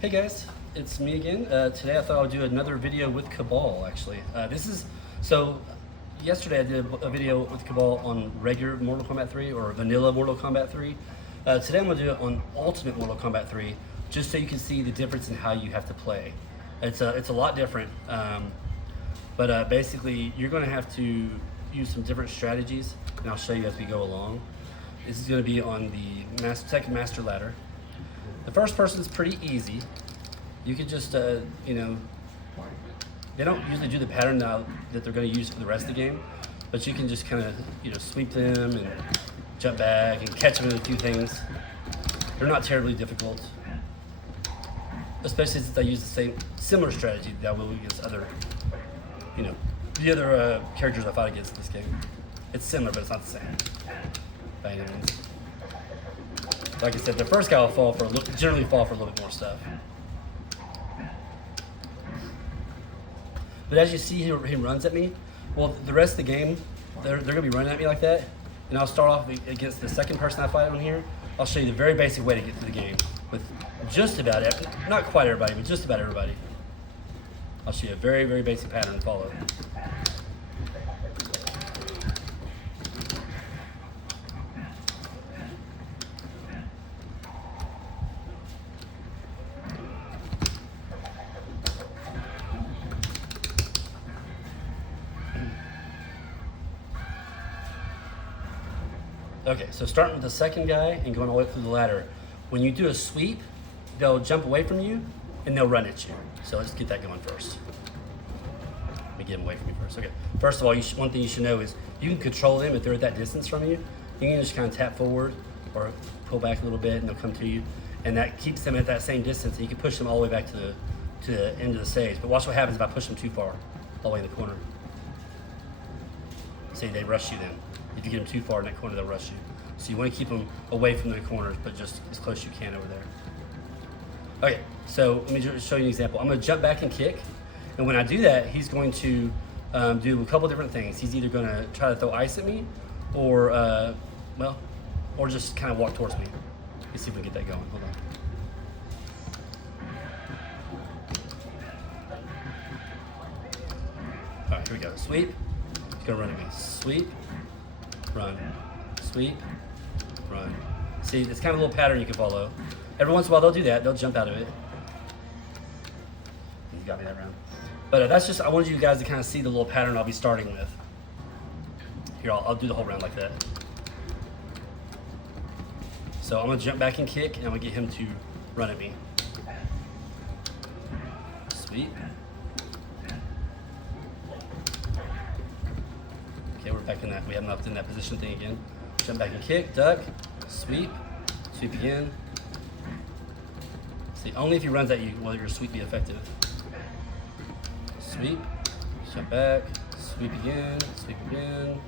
Hey guys, it's me again. Today I thought I would do another video with Kabal actually. Yesterday I did a video with Kabal on regular Mortal Kombat 3 or vanilla Mortal Kombat 3. Today I'm going to do it on Ultimate Mortal Kombat 3 just so you can see the difference in how you have to play. It's a lot different, but basically you're going to have to use some different strategies and I'll show you as we go along. This is going to be on the second master ladder. The first person is pretty easy. You could just, they don't usually do the pattern now that they're going to use for the rest of the game, but you can just kind of, sweep them and jump back and catch them in a few things. They're not terribly difficult, especially since I use the similar strategy that I will against other, the other characters I fought against in this game. It's similar, but it's not the same by any means. Like I said, the first guy will generally fall for a little bit more stuff. But as you see, he runs at me. Well, the rest of the game, they're going to be running at me like that. And I'll start off against the second person I fight on here. I'll show you the very basic way to get through the game with just about not quite everybody, but just about everybody. I'll show you a very, very basic pattern to follow. Okay, so starting with the second guy and going all the way through the ladder. When you do a sweep, they'll jump away from you and they'll run at you. So let's get that going first. Let me get them away from you first. Okay. First of all, one thing you should know is you can control them if they're at that distance from you. You can just kind of tap forward or pull back a little bit and they'll come to you. And that keeps them at that same distance and you can push them all the way back to the end of the stage. But watch what happens if I push them too far, all the way in the corner. See, they rush you then. If you get them too far in that corner, they'll rush you. So you want to keep them away from the corners, but just as close as you can over there. Okay, so let me just show you an example. I'm going to jump back and kick. And when I do that, he's going to do a couple different things. He's either going to try to throw ice at me or, or just kind of walk towards me. Let's see if we can get that going. Hold on. All right, here we go. Sweep. He's going to run at me. Sweep. Run, sweep, run. See, it's kind of a little pattern you can follow. Every once in a while they'll do that, they'll jump out of it. You got me that round. But that's just, I wanted you guys to kind of see the little pattern I'll be starting with. Here, I'll do the whole round like that. So I'm gonna jump back and kick and I'm gonna get him to run at me. Sweep. Okay, we're back in that. We haven't left in that position thing again. Jump back and kick, duck, sweep, sweep again. See, only if he runs at you will your sweep be effective. Sweep, jump back, sweep again, sweep again.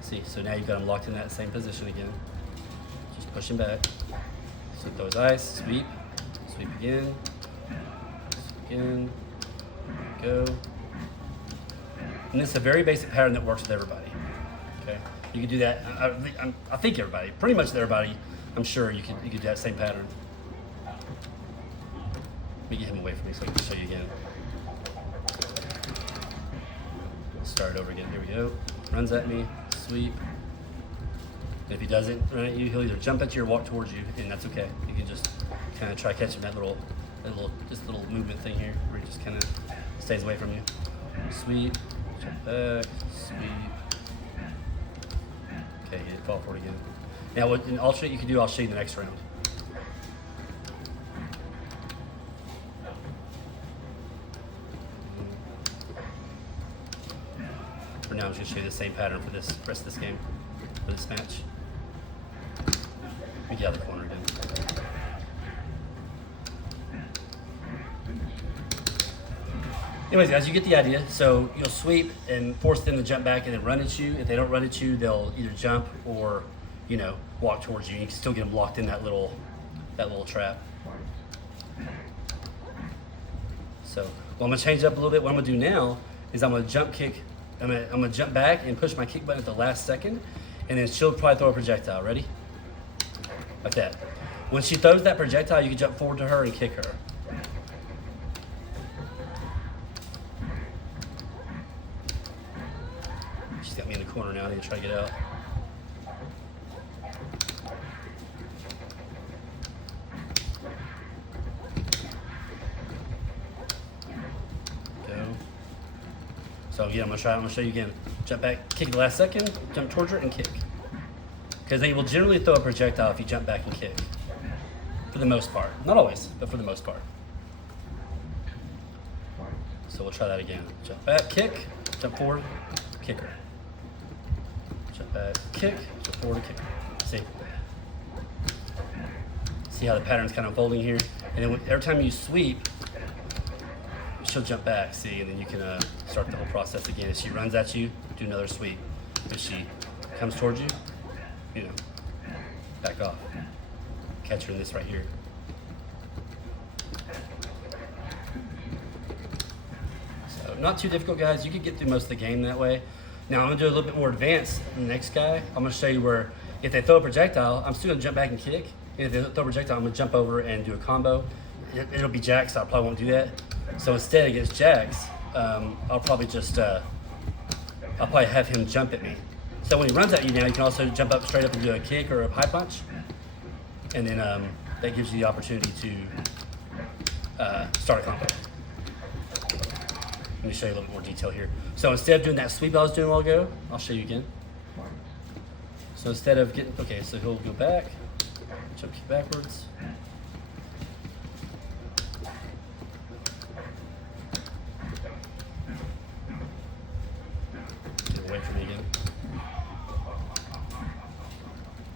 See, so now you've got him locked in that same position again. Just push him back. So throw his ice, sweep, sweep again, go. And this is a very basic pattern that works with everybody. Okay, you can do that. I think everybody, pretty much everybody, I'm sure you can do that same pattern. Let me get him away from me so I can show you again. Start it over again. Here we go. Runs at me, sweep. And if he doesn't run at you, he'll either jump at you or walk towards you, and that's okay. You can just kind of try catching that little movement thing here, where he just kind of stays away from you. Sweep. Jump back, sweep. Okay, you fall forward again. Now, what an alternate you can do, I'll show you the next round. For now, I'm just going to show you the same pattern for this rest of this game, for this match. We get out of the corner again. Anyways, guys, you get the idea. So you'll sweep and force them to jump back and then run at you. If they don't run at you, they'll either jump or, walk towards you. You can still get them locked in that little trap. So, I'm gonna change it up a little bit. What I'm gonna do now is I'm gonna jump kick. I'm gonna jump back and push my kick button at the last second, and then she'll probably throw a projectile. Ready? Like that. When she throws that projectile, you can jump forward to her and kick her. corner now. I need to try to get out. Go. So yeah, I'm gonna show you again. Jump back, kick at the last second, jump towards her, and kick. Because they will generally throw a projectile if you jump back and kick. For the most part. Not always, but for the most part. So we'll try that again. Jump back, kick, jump forward, kicker. Jump back, kick, jump forward, kicker. See how the pattern's kind of unfolding here? And then every time you sweep, she'll jump back, see, and then you can start the whole process again. If she runs at you, do another sweep. If she comes towards you, you know, back off. Catch her in this right here. So not too difficult, guys. You could get through most of the game that way. Now I'm gonna do a little bit more advanced. The next guy, I'm gonna show you where if they throw a projectile, I'm still gonna jump back and kick. And if they throw a projectile, I'm gonna jump over and do a combo. It'll be jacks, so I probably won't do that. So instead against jacks, I'll probably just, I'll probably have him jump at me. So when he runs at you now, you can also jump up straight up and do a kick or a high punch. And then that gives you the opportunity to start a combo. Let me show you a little bit more detail here. So instead of doing that sweep I was doing a while ago, I'll show you again. So instead of getting, okay, so he'll go back, jump kick backwards. Get away from me again.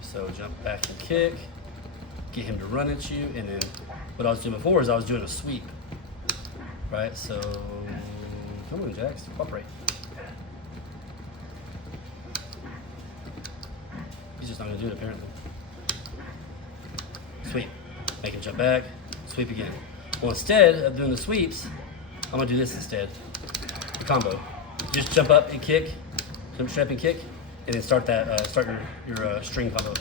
So jump back and kick, get him to run at you, and then what I was doing before is I was doing a sweep, right? So come on, Jax, cooperate. He's just not gonna do it apparently. Sweep, make him jump back, sweep again. Well, instead of doing the sweeps, I'm gonna do this instead, the combo. Just jump up and kick, jump straight up and kick, and then start that, start your string combo.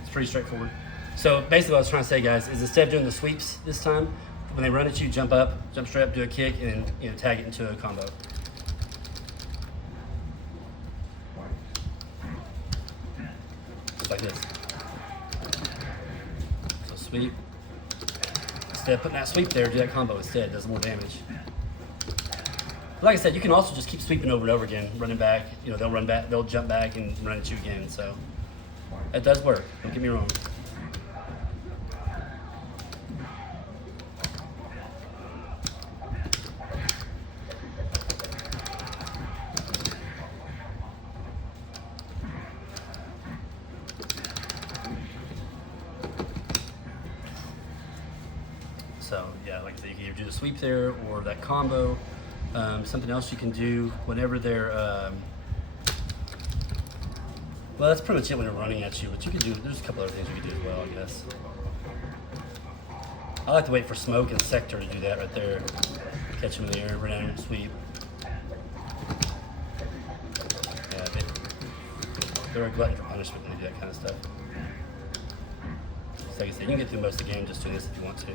It's pretty straightforward. So basically what I was trying to say, guys, is instead of doing the sweeps this time, when they run at you, jump up, jump straight up, do a kick, and then tag it into a combo. Just like this. So sweep. Instead of putting that sweep there, do that combo instead. It does more damage. Like I said, you can also just keep sweeping over and over again, running back. They'll run back, they'll jump back and run at you again. So it does work. Don't get me wrong. So yeah, like I said, you can either do the sweep there or that combo. Something else you can do whenever they're, well, that's pretty much it when they're running at you, but you can do, there's a couple other things you can do as well, I guess. I like to wait for Smoke and Sector to do that right there. Catch them in the air, run out and sweep. Yeah, they're a glutton for punishment when they do that kind of stuff. So like I said, you can get through most of the game just doing this if you want to.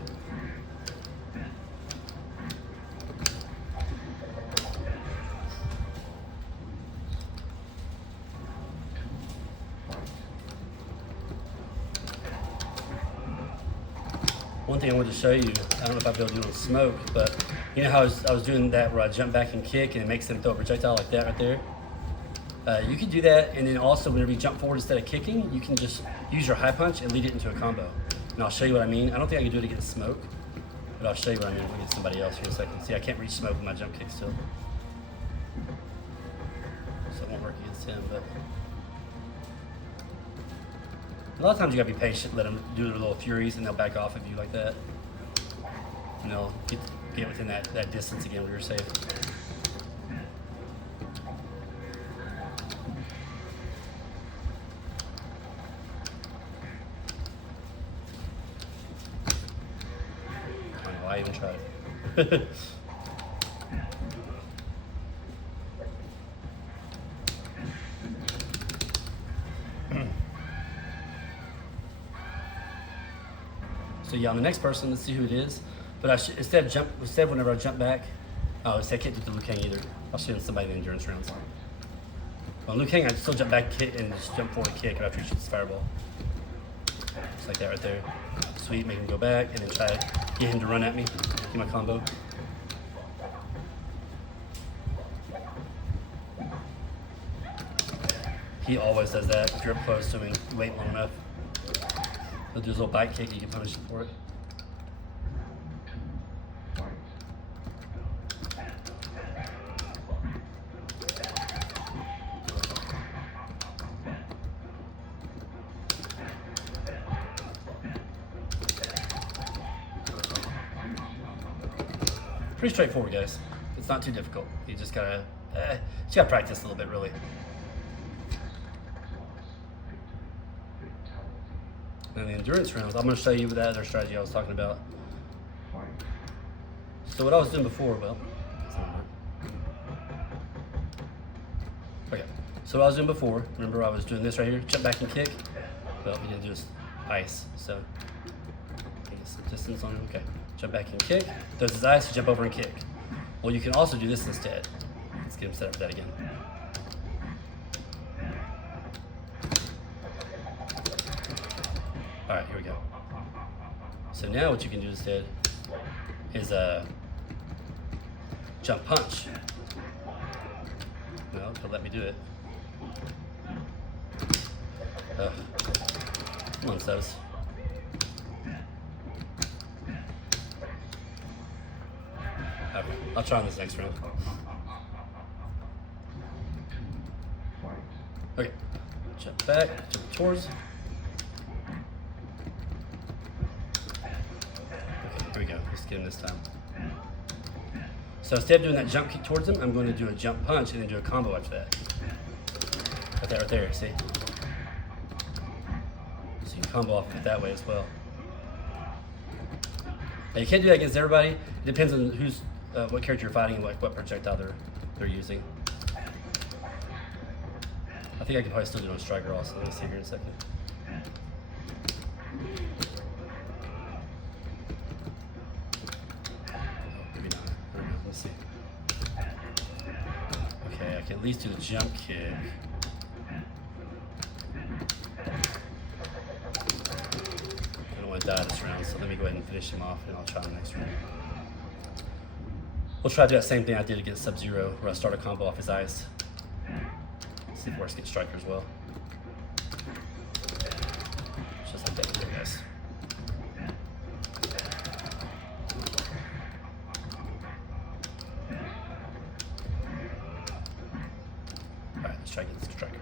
One thing I wanted to show you, I don't know if I'll be able to do it with Smoke, but you know how I was doing that where I jump back and kick and it makes them throw a projectile like that right there? You can do that, and then also whenever you jump forward instead of kicking, you can just use your high punch and lead it into a combo. And I'll show you what I mean. I don't think I can do it against Smoke, but I'll show you what I mean against somebody else here in a second. See, I can't reach Smoke with my jump kick still. So it won't work against him, but a lot of times you gotta be patient, let them do their little furies, and they'll back off of you like that. And they'll get within that distance again where you're safe. I don't know why I even tried. So yeah, on the next person, let's see who it is. But instead whenever I jump back, oh, see, I can't do the Liu Kang either. I'll show you somebody in the endurance rounds. On Liu Kang, I still jump back, kick, and just jump forward and kick after he shoots the fireball. Just like that right there. Sweet, make him go back, and then try to get him to run at me. Get my combo. He always does that. If you're up close to him and you wait long enough, he'll do his little bite kick and you can punish him for it. Pretty straightforward, guys. It's not too difficult. You just gotta practice a little bit, really. And the endurance rounds, I'm gonna show you that other strategy I was talking about. So what I was doing before, okay. So what I was doing before, remember I was doing this right here, jump back and kick. Well, we didn't just ice, so get some distance on him. Okay. Jump back and kick. Throws his ice, you jump over and kick. Well, you can also do this instead. Let's get him set up for that again. All right, here we go. So now what you can do instead is jump punch. No, they'll let me do it. Come on, Sos. I'll try on this next round. Okay, jump back, jump towards. Okay, here we go. Let's get him this time. So instead of doing that jump kick towards him, I'm going to do a jump punch and then do a combo after that. Like that right there, see? So you can combo off of it that way as well. Now you can't do that against everybody. It depends on who's what character you're fighting and what projectile they're using. I think I could probably still do it on Striker also. Let's see here in a second. Maybe not. I don't know. Let's see. Okay, I can at least do the jump kick. I don't want to die this round, so let me go ahead and finish him off and I'll try the next round. We'll try to do that same thing I did against Sub-Zero, where I start a combo off his ice. See if it works against Striker as well. Just like that, here, guys. All right, let's try against Striker.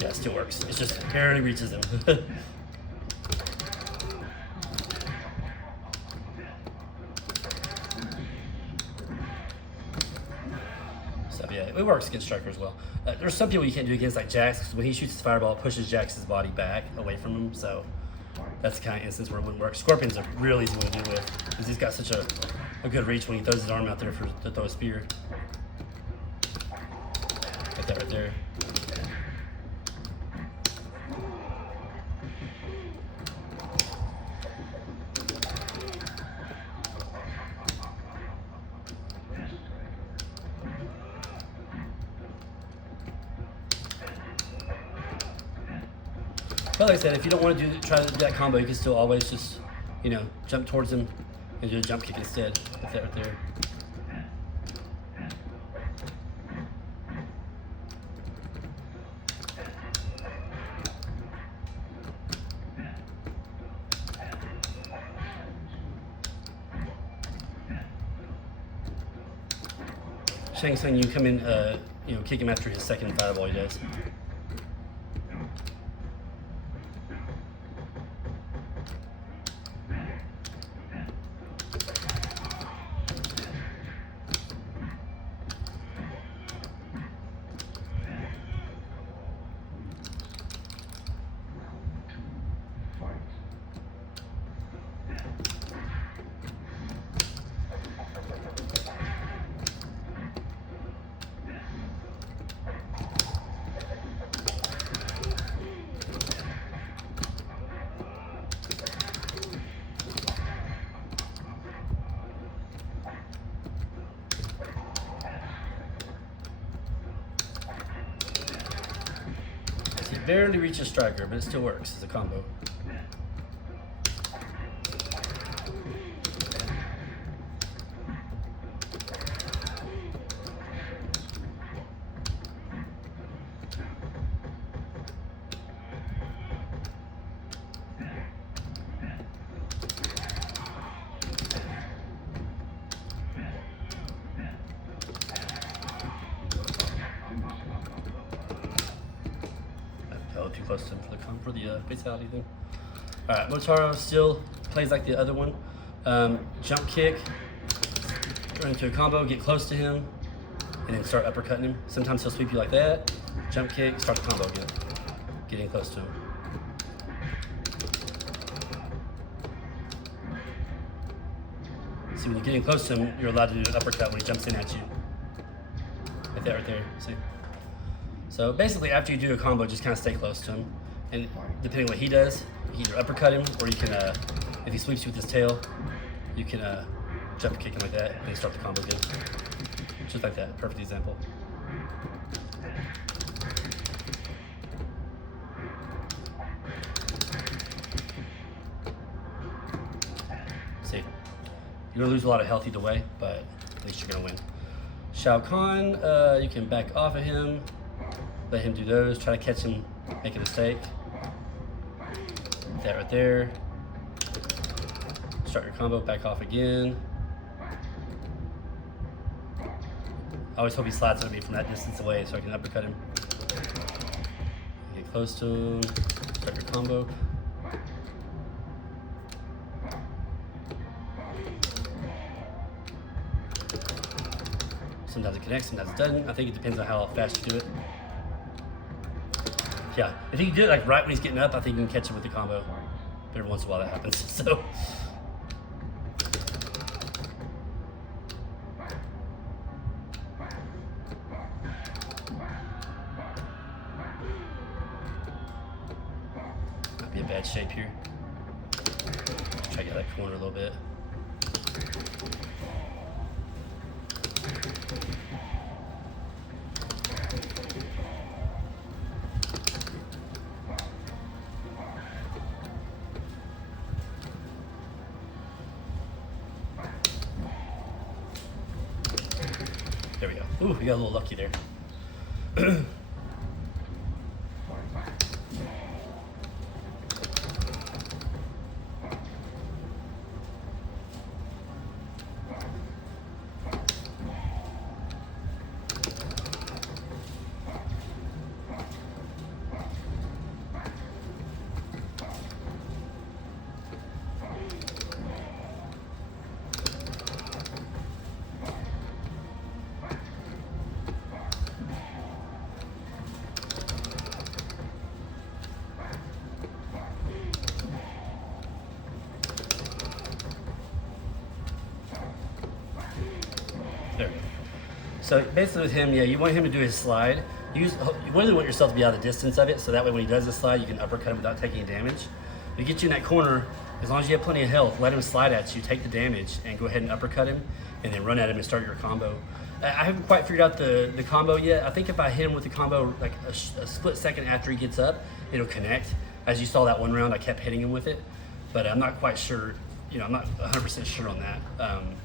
Yeah, it still works. It just barely reaches him. Yeah, it works against Striker as well. There's some people you can't do against, like Jax, because when he shoots his fireball, it pushes Jax's body back away from him. So that's the kind of instance where it wouldn't work. Scorpion's a real easy one to deal with, because he's got such a good reach when he throws his arm out there to throw a spear. Got that right there. But like I said, if you don't want to try to do that combo, you can still always just, jump towards him and do a jump kick instead. Like that right there. Shang Tsung, you come in, kick him after his second fireball he does. barely reaches striker, but it still works as a combo. Too close to him for the fatality thing. All right, Motaro still plays like the other one. Jump kick, run into a combo, get close to him, and then start uppercutting him. Sometimes he'll sweep you like that. Jump kick, start the combo again, getting close to him. See, when you're getting close to him, you're allowed to do an uppercut when he jumps in at you. Right there, see? So basically, after you do a combo, just kind of stay close to him. And depending on what he does, you can either uppercut him, or you can, if he sweeps you with his tail, you can jump kick him like that, and then start the combo again. Just like that, perfect example. See, you're gonna lose a lot of health either way, but at least you're gonna win. Shao Kahn, you can back off of him. Let him do those, try to catch him, make a mistake. That right there. Start your combo, back off again. I always hope he slides on me from that distance away so I can uppercut him. Get close to him, start your combo. Sometimes it connects, sometimes it doesn't. I think it depends on how fast you do it. Yeah, if you do it like right when he's getting up, I think you can catch him with the combo. But every once in a while that happens, so. Might be a bad shape here. Try to get that corner a little bit. There we go. Ooh, we got a little lucky there. There we go. So basically with him, yeah, you want him to do his slide. You really want yourself to be out of the distance of it, so that way when he does the slide, you can uppercut him without taking damage. If he gets you in that corner, as long as you have plenty of health, let him slide at you, take the damage, and go ahead and uppercut him, and then run at him and start your combo. I haven't quite figured out the combo yet. I think if I hit him with the combo like a split second after he gets up, it'll connect. As you saw that one round, I kept hitting him with it, but I'm not quite sure, I'm not 100% sure on that,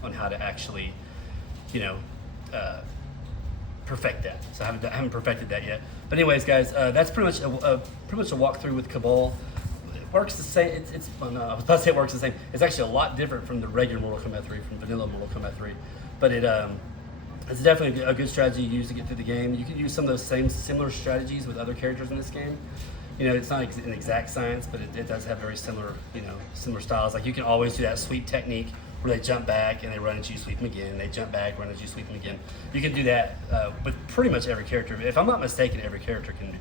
on how to actually, perfect that. So I haven't perfected that yet. But anyways, guys, that's pretty much a walkthrough with Kabal. It works the same. I was about to say it works the same. It's actually a lot different from the regular Mortal Kombat 3, from vanilla Mortal Kombat 3. But it's definitely a good strategy to use to get through the game. You can use some of those similar strategies with other characters in this game. It's not an exact science, but it does have very similar, similar styles. Like you can always do that sweep technique where they jump back and they run at you, sweep them again. They jump back, run at you, sweep them again. You can do that with pretty much every character. If I'm not mistaken, every character can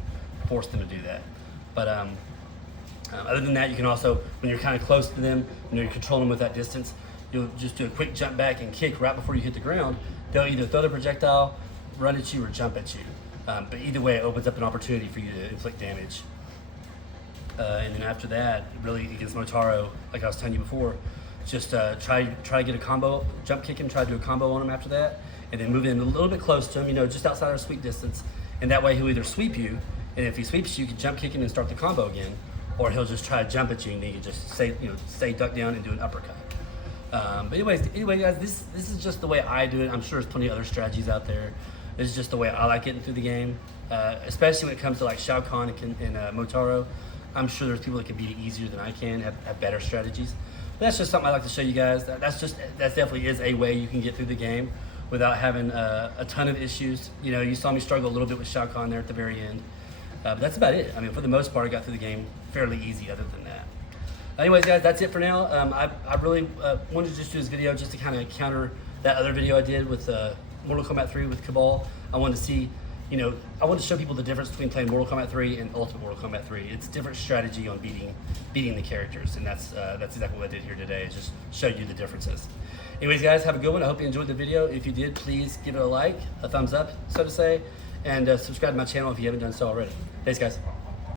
force them to do that. But other than that, you can also, when you're kind of close to them, you're controlling them with that distance, you'll just do a quick jump back and kick right before you hit the ground. They'll either throw the projectile, run at you, or jump at you. But either way, it opens up an opportunity for you to inflict damage. And then after that, really against Motaro, like I was telling you before, just try to get a combo, jump kick him, try to do a combo on him after that, and then move in a little bit close to him, just outside our sweep distance. And that way he'll either sweep you, And if he sweeps you, you can jump kick him and start the combo again, or he'll just try to jump at you and then you just stay duck down and do an uppercut. But anyway, guys, this is just the way I do it. I'm sure there's plenty of other strategies out there. This is just the way I like getting through the game, especially when it comes to like Shao Kahn and Motaro. I'm sure there's people that can beat it easier than I can, have better strategies. But that's just something I like to show you guys. That definitely is a way you can get through the game without having a ton of issues. You know, you saw me struggle a little bit with Shao Kahn there at the very end. But that's about it. I mean, for the most part, I got through the game fairly easy other than that. Anyways, guys, that's it for now. I really wanted to just do this video just to kind of counter that other video I did with Mortal Kombat 3 with Kabal. I wanted to see, I wanted to show people the difference between playing Mortal Kombat 3 and Ultimate Mortal Kombat 3. It's different strategy on beating the characters, and that's exactly what I did here today, is just show you the differences. Anyways, guys, have a good one. I hope you enjoyed the video. If you did, please give it a like, a thumbs up, so to say, and subscribe to my channel if you haven't done so already. Thanks, guys.